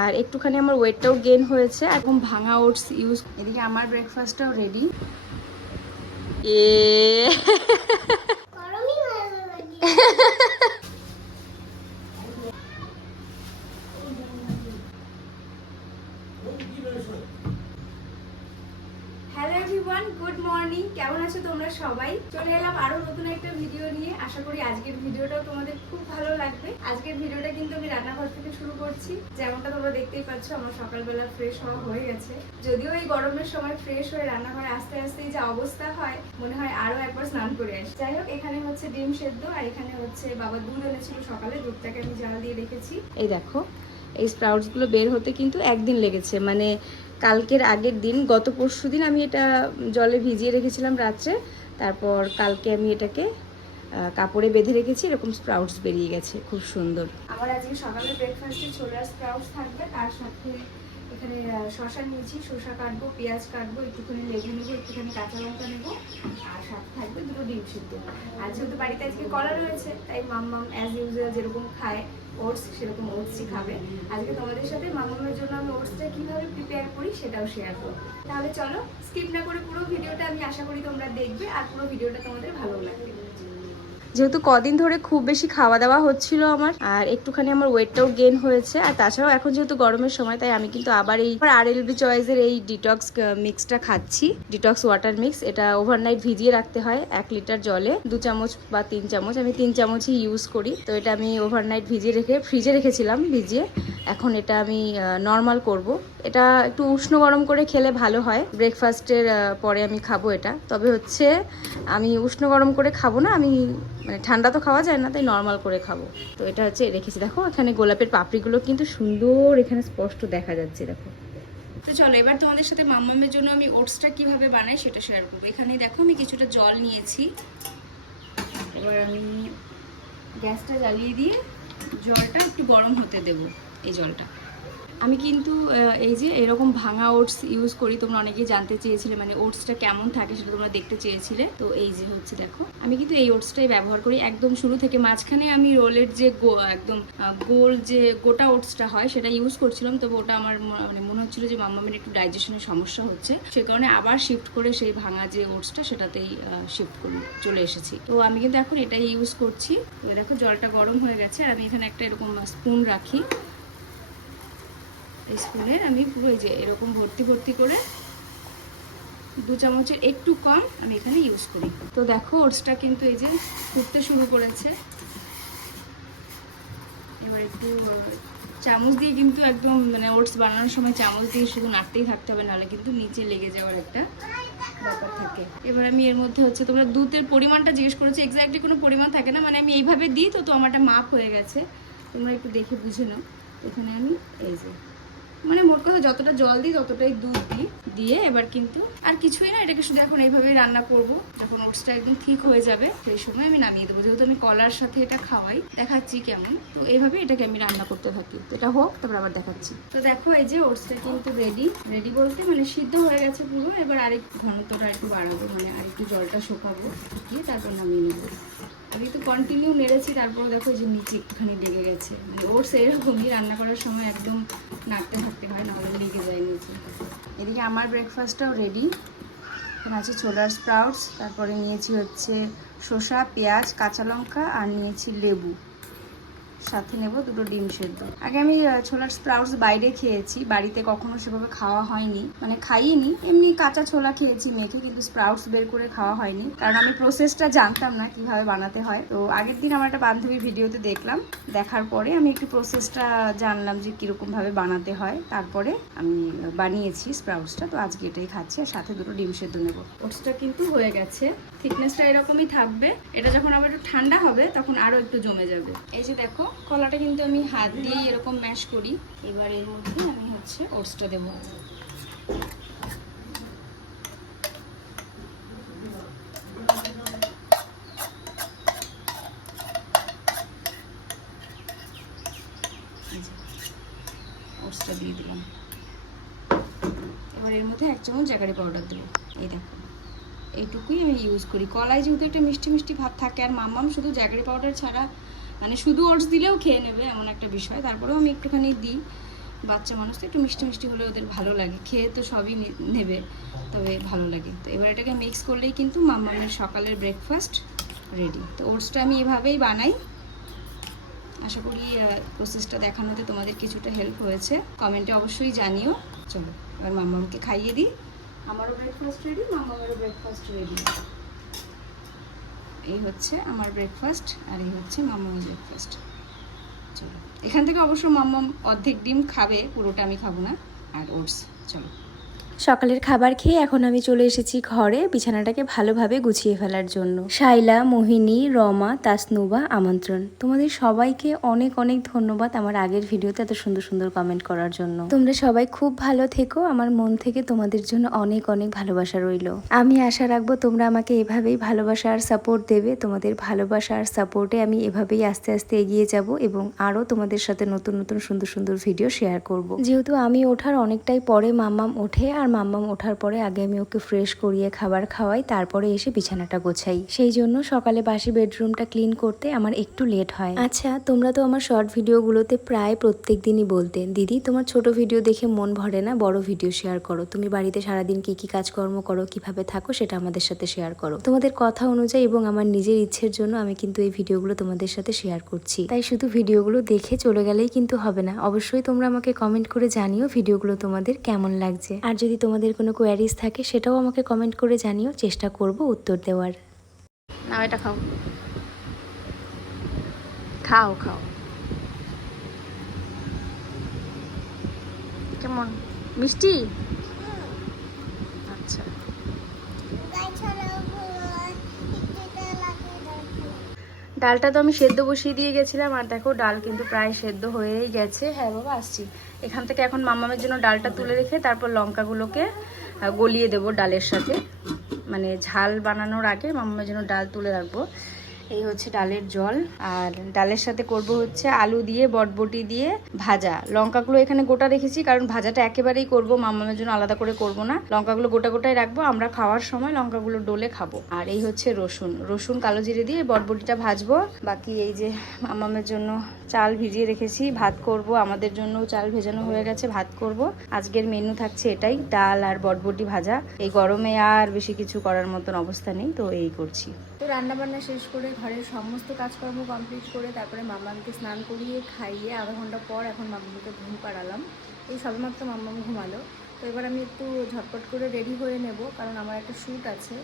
আর একটুখানি আমার ওয়েটটাও গেইন হয়েছে। এখন ভাঙা ওটস ইউজ। এদিকে আমার ব্রেকফাস্টটাও ready. Hello everyone, good morning. কেমন আছো তোমরা সবাই? চলে এলাম আরো নতুন একটা ভিডিও নিয়ে। আশা করি আজকের ভিডিওটাও তোমাদের খুব ভালো লাগবে। আজকের ভিডিওটা কিন্তু আমি রান্নাঘর থেকে শুরু করছি। যেমনটা তোমরা দেখতেই পাচ্ছ, আমার সকালবেলা ফ্রেশ হওয়া হয়ে গেছে। যদিও এই গরমের সময় ফ্রেশ হয়ে রান্নাঘরে আসতে আসতেই যে অবস্থা হয়, মনে হয় আরো একবার স্নান করে আসি। যাই হোক, এখানে হচ্ছে ডিম সেদ্ধ, আর এখানে হচ্ছে বাবা দুধ এনেছিল সকালে, দুধটাকে আমি জাল দিয়ে রেখেছি। এই দেখো, এই স্প্রাউটসগুলো বের হতে কিন্তু একদিন লেগেছে, মানে কালকের আগের দিন, গত পরশু দিন আমি এটা জলে ভিজিয়ে রেখেছিলাম রাত্রে। তারপর কালকে আমি এটাকে কাপড়ে বেঁধে রেখেছি, এরকম স্প্রাউটস বেরিয়ে গেছে, খুব সুন্দর। আমার আজকে সকালের ব্রেকফাস্টে ছোলার স্প্রাউটস থাকবে, তার সাথে এখানে শসা নিয়েছি, শসা কাটবো, পেঁয়াজ কাটবো, একটুখানি লেবু নেবো, একটুখানি কাঁচা লঙ্কা নেবো, আর সাথে থাকবে দুটো ডিম সিদ্ধ। আর যেহেতু বাড়িতে আজকে কলা রয়েছে, তাই মাম্মাম অ্যাজ ইউজুয়াল যেরকম খায় ওটস, সেরকম ওটসই খাবে। আজকে তোমাদের সাথে মামামের জন্য আমি ওটসটা কীভাবে প্রিপেয়ার করি সেটাও শেয়ার করবো। তাহলে চলো, স্কিপ না করে পুরো ভিডিওটা আমি আশা করি তোমরা দেখবে, আর পুরো ভিডিওটা তোমাদের ভালো লাগবে। যেহেতু কদিন ধরে খুব বেশি খাওয়া দাওয়া হচ্ছিল আমার, আর একটুখানি আমার ওয়েটটাও গেইন হয়েছে, আর তাছাড়াও এখন যেহেতু গরমের সময়, তাই আমি কিন্তু আবার এই RLB চয়েসের এই ডিটক্স মিক্সটা খাচ্ছি, ডিটক্স ওয়াটার মিক্স। এটা ওভারনাইট ভিজিয়ে রাখতে হয় 1 লিটার জলে, 2 চামচ বা 3 চামচ, আমি 3 চামচই ইউজ করি। তো এটা আমি ওভারনাইট ভিজিয়ে রেখে ফ্রিজে রেখেছিলাম ভিজিয়ে। এখন এটা আমি নর্মাল করব। এটা একটু উষ্ণ গরম করে খেলে ভালো হয়, ব্রেকফাস্টের পরে আমি খাবো এটা। তবে হচ্ছে আমি উষ্ণ গরম করে খাবো না, আমি মানে ঠান্ডা তো খাওয়া যায় না, তাই নর্মাল করে খাবো। তো এটা হচ্ছে রেখেছি। দেখো এখানে গোলাপের পাপড়িগুলো কিন্তু সুন্দর এখানে স্পষ্ট দেখা যাচ্ছে, দেখো। তো চলো, এবার তোমাদের সাথে মাম্মামের জন্য আমি ওটসটা কিভাবে বানাই সেটা শেয়ার করবো। এখানে দেখো আমি কিছুটা জল নিয়েছি। এবার আমি গ্যাসটা জ্বালিয়ে দিয়ে জলটা একটু গরম হতে দেব। এই জলটা আমি কিন্তু এই যে এরকম ভাঙা ওটস ইউজ করি। তোমরা অনেকেই জানতে চেয়েছিলে, মানে ওটসটা কেমন থাকে সেটা তোমরা দেখতে চেয়েছিলে। তো এই যে হচ্ছে দেখো, আমি কিন্তু এই ওটসটাই ব্যবহার করি একদম শুরু থেকে। মাঝখানে আমি রোলের যে একদম গোল যে গোটা ওটসটা হয় সেটা ইউজ করছিলাম, তবে ওটা আমার মানে মনে হচ্ছিল যে মাম্মামের একটু ডাইজেশনের সমস্যা হচ্ছে, সে কারণে আবার শিফট করে সেই ভাঙা যে ওটসটা সেটাতেই শিফট করে চলে এসেছি। তো আমি কিন্তু এখন এটাই ইউজ করছি। তো দেখো জলটা গরম হয়ে গেছে, আর আমি এখানে একটা এরকম স্পুন রাখি। এই স্পুনের আমি পুরো এই যে এরকম ভর্তি ভর্তি করে 2 চামচের একটু কম আমি এখানে ইউজ করি। তো দেখো ওটসটা কিন্তু এই যে ফুটতে শুরু করেছে। এবার একটু চামচ দিয়ে কিন্তু একদম, মানে ওটস বানানোর সময় চামচ দিয়ে শুধু নাড়তেই থাকতে হবে, নাহলে কিন্তু নিচে লেগে যাওয়ার একটা ব্যাপার থাকে। এবার আমি এর মধ্যে হচ্ছে, তোমরা দুধের পরিমাণটা জিজ্ঞেস করেছো, এক্স্যাক্টলি কোনো পরিমাণ থাকে না, মানে আমি এইভাবে দিই, তো আমারটা মাপ হয়ে গেছে, তোমরা একটু দেখে বুঝে নাও। এখানে আমি এই যে মানে মোট কথা যতটা জল দিই ততটাই দুধ দিই, দিয়ে এবার কিন্তু আর কিছুই না, এটাকে শুধু এখন এইভাবেই রান্না করব। যখন ওটসটা একদম ঠিক হয়ে যাবে সেই সময় আমি নামিয়ে দেবো, যেহেতু আমি কলার সাথে এটা খাওয়াই, দেখাচ্ছি কেমন। তো এইভাবে এটাকে আমি রান্না করতে থাকি। তো এটা হোক, তারপর আবার দেখাচ্ছি। তো দেখো এই যে ওটসটা কিন্তু রেডি বলতে মানে সিদ্ধ হয়ে গেছে পুরো। এবার আরেকটু ঘনত্বটা একটু বাড়াবো, মানে আরেকটু জলটা শুকাবো, দিয়ে তারপর নামিয়ে নেবো। আমি তো কন্টিনিউ নেড়েছি, তারপর দেখো যে নিচে একটুখানি লেগে গেছে। মানে ওটস এরকমই রান্না করার সময় একদম নাড়তে থাকতে হয়, নাহলে লেগে যায় নিচে। এদিকে আমার ব্রেকফাস্টটাও রেডি। এখানে আছে ছোলার স্প্রাউটস, তারপরে নিয়েছি হচ্ছে শসা, পেঁয়াজ, কাঁচা লঙ্কা, আর নিয়েছি লেবু, সাথে নেব দুটো ডিম সেদ্ধ। আগে আমি ছোলার স্প্রাউটস বাইরে খেয়েছি, বাড়িতে কখনো সেভাবে খাওয়া হয়নি, মানে খাইনি, এমনি কাঁচা ছোলা খেয়েছি মেখে, কিন্তু স্প্রাউটস বের করে খাওয়া হয়নি, কারণ আমি প্রসেসটা জানতাম না কিভাবে বানাতে হয়। তো আগের দিন আমার একটা বান্ধবীর ভিডিওতে দেখলাম, দেখার পরে আমি একটু প্রসেসটা জানলাম যে কিরকম ভাবে বানাতে হয়, তারপরে আমি বানিয়েছি স্প্রাউটসটা। তো আজকে এটাই খাচ্ছি, আর সাথে দুটো ডিম সেদ্ধ নেবো। ওটসটা কিন্তু হয়ে গেছে, থিকনেসটা এরকমই থাকবে। এটা যখন আবার একটু ঠান্ডা হবে তখন আরো একটু জমে যাবে। এই যে দেখো, কলাটা কিন্তু আমি হাত দিয়ে এরকম ম্যাশ করি। এবার এর মধ্যে আমি হচ্ছে ওটসটা দেবো। ওটসটা দিয়ে দিলাম। এবার এর মধ্যে 1 চামচ জাগারি পাউডার দেবো। এই দেখো, এইটুকুই আমি ইউজ করি। কলায় যেহেতু একটা মিষ্টি মিষ্টি ভাব থাকে, আর মাম্মাম শুধু জাগারি পাউডার ছাড়া মানে শুধু ওটস দিলেও খেয়ে নেবে, এমন একটা বিষয়, তারপরেও আমি একটুখানি দিই। বাচ্চা মানুষ তো একটু মিষ্টি মিষ্টি হলে ওদের ভালো লাগে, খেয়ে তো সবই নেবে, তবে ভালো লাগে। তো এবার এটাকে মিক্স করলেই কিন্তু মাম্মামের সকালের ব্রেকফাস্ট রেডি। তো ওটসটা আমি এভাবেই বানাই। আশা করি প্রসেসটা দেখানোতে তোমাদের কিছুটা হেল্প হয়েছে, কমেন্টে অবশ্যই জানিও। চলো এবার মাম্মামকে খাইয়ে দিই। আমারও ব্রেকফাস্ট রেডি, মাম্মামেরও ব্রেকফাস্ট রেডি। এই হচ্ছে আমার ব্রেকফাস্ট আর এই হচ্ছে মাম্মামের ব্রেকফাস্ট। চলো, এখান থেকে অবশ্য মাম্মাম অর্ধেক ডিম খাবে, পুরোটা আমি খাবো না। আর ওটস। চলো, সকালের খাবার খেয়ে এখন আমি চলে এসেছি ঘরে বিছানাটাকে ভালোভাবে গুছিয়ে ফেলার জন্য। শাইলা, মোহিনী, রমা, তাসনুবা আমন্ত্রণ, তোমাদের সবাইকে অনেক অনেক ধন্যবাদ আমার আগের ভিডিওতে এত সুন্দর সুন্দর কমেন্ট করার জন্য। তোমরা সবাই খুব ভালো থেকো, আমার মন থেকে তোমাদের জন্য অনেক অনেক ভালোবাসা রইল। আমি আশা রাখবো তোমরা আমাকে এভাবেই ভালোবাসা আর সাপোর্ট দেবে। তোমাদের ভালোবাসা আর সাপোর্টে আমি এভাবেই আস্তে আস্তে এগিয়ে যাব এবং আরও তোমাদের সাথে নতুন নতুন সুন্দর সুন্দর ভিডিও শেয়ার করব। যেহেতু আমি ওঠার অনেকটাই পরে মাম্মাম ওঠে, আর মাম্মাম ওঠার পরে আগে আমি ওকে ফ্রেশ করিয়ে খাবার খাওয়াই, তারপরে এসে বিছানাটা গোছাই। সেই জন্য সকালে বাসি বেডরুমটা ক্লিন করতে আমার একটু লেট হয়। আচ্ছা, তোমরা তো আমার শর্ট ভিডিওগুলোতে প্রায় প্রত্যেক দিনই বলতে, দিদি তোমার ছোট ভিডিও দেখে মন ভরে না, বড় ভিডিও শেয়ার করো। তুমি বাড়িতে সারাদিন কি কি কাজকর্ম করো, কিভাবে থাকো, সেটা আমাদের সাথে শেয়ার করো। তোমাদের কথা অনুযায়ী এবং আমার নিজের ইচ্ছের জন্য আমি কিন্তু এই ভিডিওগুলো তোমাদের সাথে শেয়ার করছি। তাই শুধু ভিডিওগুলো দেখে চলে গেলেই কিন্তু হবে না, অবশ্যই তোমরা আমাকে কমেন্ট করে জানিও ভিডিওগুলো তোমাদের কেমন লাগছে। আর যদি তোমাদের কোনো কোয়ারিজ থাকে সেটাও আমাকে কমেন্ট করে জানিও, চেষ্টা করব উত্তর দেওয়ার। নাও এটা খাও, খাও খাও। কেমন মিষ্টি? আচ্ছা, ডালটা তো আমি সেদ্ধ বসিয়ে দিয়ে গেছিলাম, আর দেখো ডাল কিন্তু প্রায় সেদ্ধ হয়েই গেছে। হ্যাঁ বাবা, আসছি। এখান থেকে এখন মাম্মামের জন্য ডালটা তুলে রেখে তারপর লঙ্কাগুলোকে গলিয়ে দেবো ডালের সাথে, মানে ঝাল বানানোর আগে মাম্মামের জন্য ডাল তুলে রাখবো। এই হচ্ছে ডালের জল, আর ডালের সাথে করব হচ্ছে আলু দিয়ে বটবটি দিয়ে ভাজা। লঙ্কাগুলো এখানে গোটা রেখেছি, কারণ ভাজাটা একেবারেই করব, মাম্মামের জন্য আলাদা করে করব না। লঙ্কাগুলো গোটা গোটাই রাখবো, আমরা খাওয়ার সময় লঙ্কাগুলো ডলে খাবো। আর এই হচ্ছে রসুন, রসুন কালো জিরে দিয়ে বটবটিটা ভাজবো। বাকি এই যে মাম্মামের জন্য চাল ভিজিয়ে রেখেছি, ভাত করব। আমাদের জন্য চাল ভেজানো হয়ে গেছে, ভাত করব। আজকের মেনু থাকছে এটাই, ডাল আর বটবটি ভাজা। এই গরমে আর বেশি কিছু করার মতন অবস্থা নেই, তো এই করছি। তো রান্নাবান্না শেষ করে ঘরের সমস্ত কাজকর্ম কমপ্লিট করে তারপরে মাম্মামকে স্নান করিয়ে খাইয়ে আধা ঘন্টা পর এখন মাম্মামকে ঘুম পাড়ালাম। এই সবেমাত্র মাম্মাম ঘুমালো। তো এবার আমি একটু ঝটপট করে রেডি হয়ে নেব, কারণ আমার একটা শ্যুট আছে।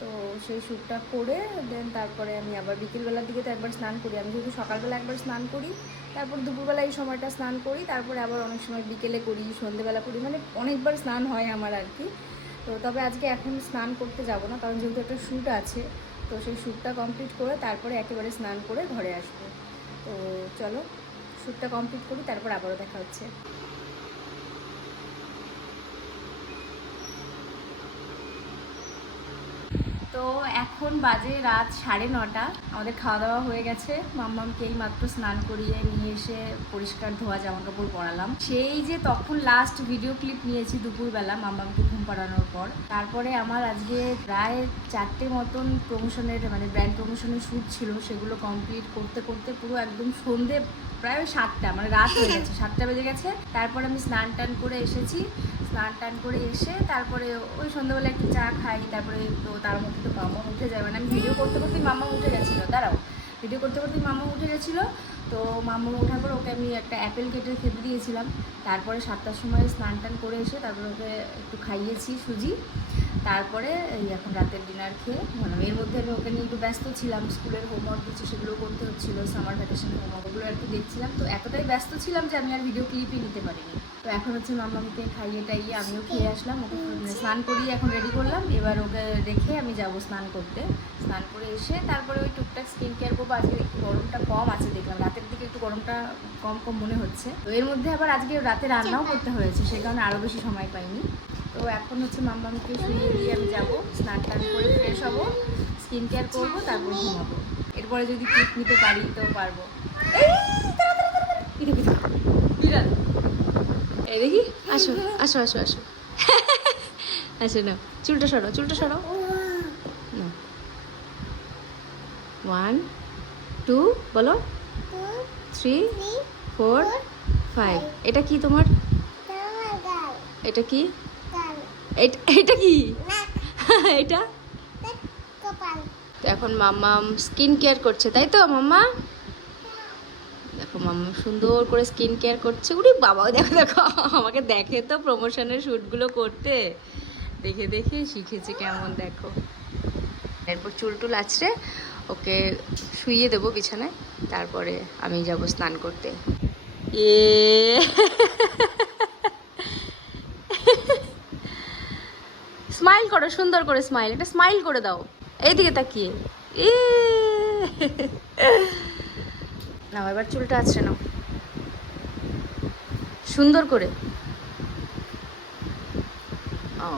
তো সেই শ্যুটটা করে দেন তারপরে আমি আবার বিকেলবেলার দিকে তো একবার স্নান করি। আমি যেহেতু সকালবেলা একবার স্নান করি, তারপর দুপুরবেলা এই সময়টা স্নান করি, তারপরে আবার অনেক সময় বিকেলে করি, সন্ধ্যেবেলা করি, মানে অনেকবার স্নান হয় আমার আর কি। তো তবে আজকে এখন স্নান করতে যাব না, কারণ যেহেতু একটা শ্যুট আছে, তো সেই শ্যুটটা কমপ্লিট করে তারপরে একেবারে স্নান করে ঘরে আসবো। তো চলো শ্যুটটা কমপ্লিট করি, তারপর আবারও দেখা হচ্ছে। তো এখন বাজে রাত 9:30, আমাদের খাওয়া দাওয়া হয়ে গেছে। মাম্মামকে এই মাত্র স্নান করিয়ে নিয়ে এসে পরিষ্কার ধোয়া জামা কাপড় পরালাম। সেই যে তখন লাস্ট ভিডিও ক্লিপ নিয়েছি দুপুরবেলা মাম্মামকে ঘুম পাড়ানোর পর। তারপরে আমার আজকে প্রায় 4টে মতন প্রমোশনের, মানে ব্র্যান্ড প্রমোশনের শ্যুট ছিল, সেগুলো কমপ্লিট করতে করতে পুরো একদম সন্ধে প্রায় 7টা, মানে রাত হয়ে গেছে, 7টা বেজে গেছে। তারপর আমি স্নান টান করে এসেছি, স্নান টান করে এসে তারপরে ওই সন্ধ্যাবেলা একটু চা খাই। তারপরে তো তার মধ্যে তো মাম্মা উঠে যায়, মানে আমি ভিডিও করতে করতেই মাম্মা উঠে গেছিলো, দাঁড়াও, ভিডিও করতে করতেই মাম্মা উঠে গেছিলো। তো মাম্মা ওঠার পর ওকে আমি একটা অ্যাপেল কেটে খেতে দিয়েছিলাম। তারপরে 7টার সময় স্নান টান করে এসে তারপরে ওকে একটু খাইয়েছি সুজি। তারপরে এই এখন রাতের ডিনার খেয়ে মানে এর মধ্যে আমি ওকে নিয়ে একটু ব্যস্ত ছিলাম, স্কুলের হোমওয়ার্ক দিচ্ছে সেগুলো করতে হচ্ছিলো, সামার ভ্যাকেশন হোমওয়ার্কগুলো একটু দেখছিলাম। তো এতটাই ব্যস্ত ছিলাম যে আমি আর ভিডিও ক্লিপই নিতে পারিনি। তো এখন হচ্ছে মাম্মামকে খাইয়ে টাইয়ে আমিও খেয়ে আসলাম, ওকে স্নান করিয়ে এখন রেডি করলাম। এবার ওকে রেখে আমি যাব স্নান করতে। স্নান করে এসে তারপরে ওই টুকটাক স্কিন কেয়ার করবো। আজকে একটু গরমটা কম আছে, দেখলাম রাতের দিকে একটু গরমটা কম কম মনে হচ্ছে। তো এর মধ্যে আবার আজকে রাতে রান্নাও করতে হয়েছে, সেই কারণে আরও বেশি সময় পাইনি। তো এখন হচ্ছে মাম্মামকে শুয়ে দিয়ে আমি যাবো, স্নান টান করে ফ্রেশ হবো, স্কিন কেয়ার করবো, তারপর ঘুমাবো। এরপরে যদি ক্লিপ নিতে পারি তো পারবো। বিড়াল, এই দেখি, আসো আসো আসো আসো আসো না, চুলটা সরো, চুলটা সরো। 1 2 বলো, 3 4 5। এটা কি তোমার? এটা কি? এটা কি? এটা তো এখন মাম্মা স্কিন কেয়ার করছে, তাই তো মাম্মা? দেখো মাম্মা সুন্দর করে স্কিন কেয়ার করছে। উরি বাবা, দেখো দেখো আমাকে দেখে তো প্রমোশনের শ্যুটগুলো করতে, দেখে দেখে শিখেছে কেমন দেখো। এরপর চুল টুল আছড়ে ওকে শুইয়ে দেবো বিছানায়, তারপরে আমি যাব স্নান করতে। স্মাইল করো, সুন্দর করে স্মাইল, এটা স্মাইল করে দাও এইদিকে তাকিয়ে। নাও এবার চুলটা আছড়ে নাও সুন্দর করে। ও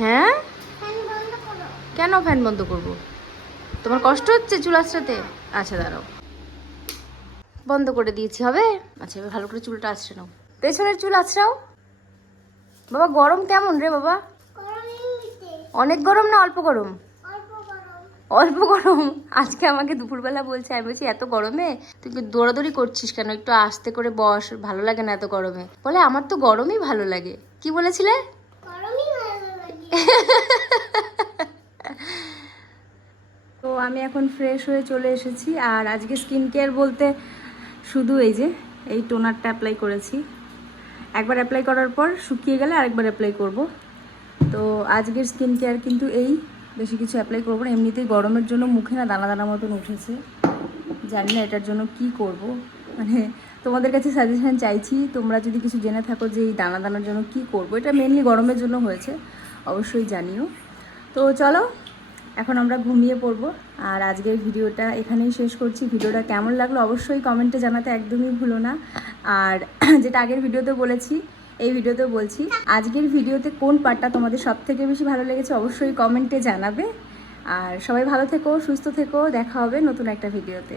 হ্যাঁ, কেন ফ্যান বন্ধ করব? তোমার কষ্ট হচ্ছে চুল আঁচড়াতে? আচ্ছা দাঁড়াও, বন্ধ করে দিয়েছি, হবে? আচ্ছা এবার ভালো করে চুলটা আঁচড়ে নাও, পেছনের চুল আঁচড়াও। বাবা গরম কেমন রে বাবা? অনেক গরম না অল্প গরম? অল্প গরম। আজকে আমাকে দুপুরবেলা বলছে, আমি বলছি এত গরমে তুই দৌড়াদৌড়ি করছিস কেন, একটু আস্তে করে বস, ভালো লাগে না এত গরমে। বলে আমার তো গরমই ভালো লাগে। কি বলেছিলে? তো আমি এখন ফ্রেশ হয়ে চলে এসেছি, আর আজকে স্কিন কেয়ার বলতে শুধু এই যে এই টোনারটা অ্যাপ্লাই করেছি। একবার অ্যাপ্লাই করার পর শুকিয়ে গেলে আরেকবার অ্যাপ্লাই করব। তো আজকের স্কিন কেয়ার কিন্তু এই, বেশি কিছু অ্যাপ্লাই করবো না। এমনিতেই গরমের জন্য মুখে না দানা দানা মতন উঠেছে, জানি না এটার জন্য কি করব। মানে তোমাদের কাছে সাজেশন চাইছি, তোমরা যদি কিছু জেনে থাকো যে এই দানা দানার জন্য কি করব। এটা মেনলি গরমের জন্য হয়েছে, অবশ্যই জানিও। তো চলো এখন আমরা ঘুমিয়ে পড়বো, আর আজকের ভিডিওটা এখানেই শেষ করছি। ভিডিওটা কেমন লাগলো অবশ্যই কমেন্টে জানাতে একদমই ভুলো না। আর যেটা আগের ভিডিওতে বলেছি এই ভিডিওতেও বলছি, আজকের ভিডিওতে কোন পার্টটা তোমাদের সব থেকে বেশি ভালো লেগেছে অবশ্যই কমেন্টে জানাবে। আর সবাই ভালো থেকো, সুস্থ থেকো, দেখা হবে নতুন একটা ভিডিওতে।